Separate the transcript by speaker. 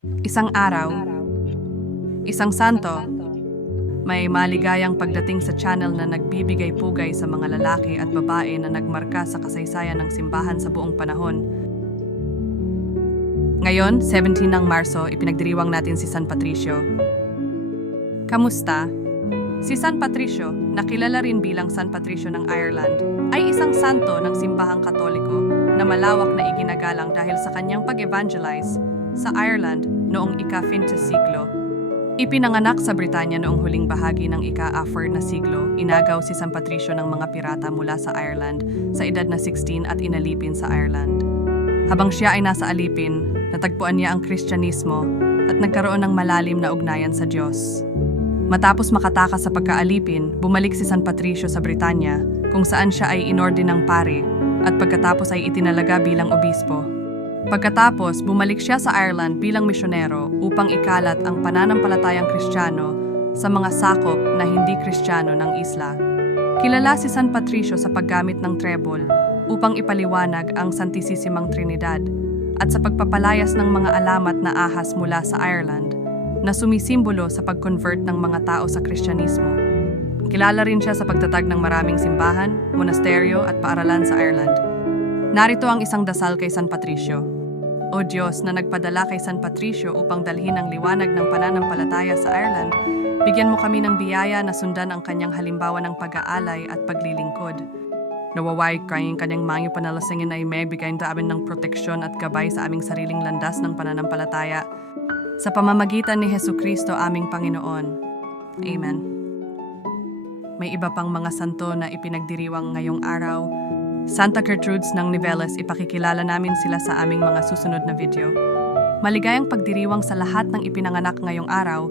Speaker 1: Isang araw, isang santo, may maligayang pagdating sa channel na nagbibigay pugay sa mga lalaki at babae na nagmarka sa kasaysayan ng simbahan sa buong panahon. Ngayon, 17 ng Marso, ipinagdiriwang natin si San Patricio. Kamusta? Si San Patricio, na kilala rin bilang San Patricio ng Ireland, ay isang santo ng simbahang katoliko na malawak na iginagalang dahil sa kanyang pag-evangelize sa Ireland noong ika-15 siglo. Ipinanganak sa Britanya noong huling bahagi ng ika-4 na siglo, inagaw si San Patricio ng mga pirata mula sa Ireland sa edad na 16 at inalipin sa Ireland. Habang siya ay nasa alipin, natagpuan niya ang Kristyanismo at nagkaroon ng malalim na ugnayan sa Diyos. Matapos makatakas sa pagkaalipin, bumalik si San Patricio sa Britanya kung saan siya ay inordin ng pare at pagkatapos ay itinalaga bilang obispo. Pagkatapos, bumalik siya sa Ireland bilang misyonero upang ikalat ang pananampalatayang Kristiyano sa mga sakop na hindi Kristiyano ng isla. Kilala si San Patricio sa paggamit ng trebol upang ipaliwanag ang Santissisimang Trinidad at sa pagpapalayas ng mga alamat na ahas mula sa Ireland na sumisimbolo sa pag-convert ng mga tao sa Kristyanismo. Kilala rin siya sa pagtatag ng maraming simbahan, monasteryo at paaralan sa Ireland. Narito ang isang dasal kay San Patricio. O Diyos na nagpadala kay San Patricio upang dalhin ang liwanag ng pananampalataya sa Ireland, bigyan mo kami ng biyaya na sundan ang kanyang halimbawa ng pag-aalay at paglilingkod. Nawaway kayong kanyang mga panalasingin ay may bigay sa amin ng proteksyon at gabay sa aming sariling landas ng pananampalataya. Sa pamamagitan ni Heso Kristo aming Panginoon. Amen. May iba pang mga santo na ipinagdiriwang ngayong araw. Santa Gertrudes ng Niveles, ipakikilala namin sila sa aming mga susunod na video. Maligayang pagdiriwang sa lahat ng ipinanganak ngayong araw,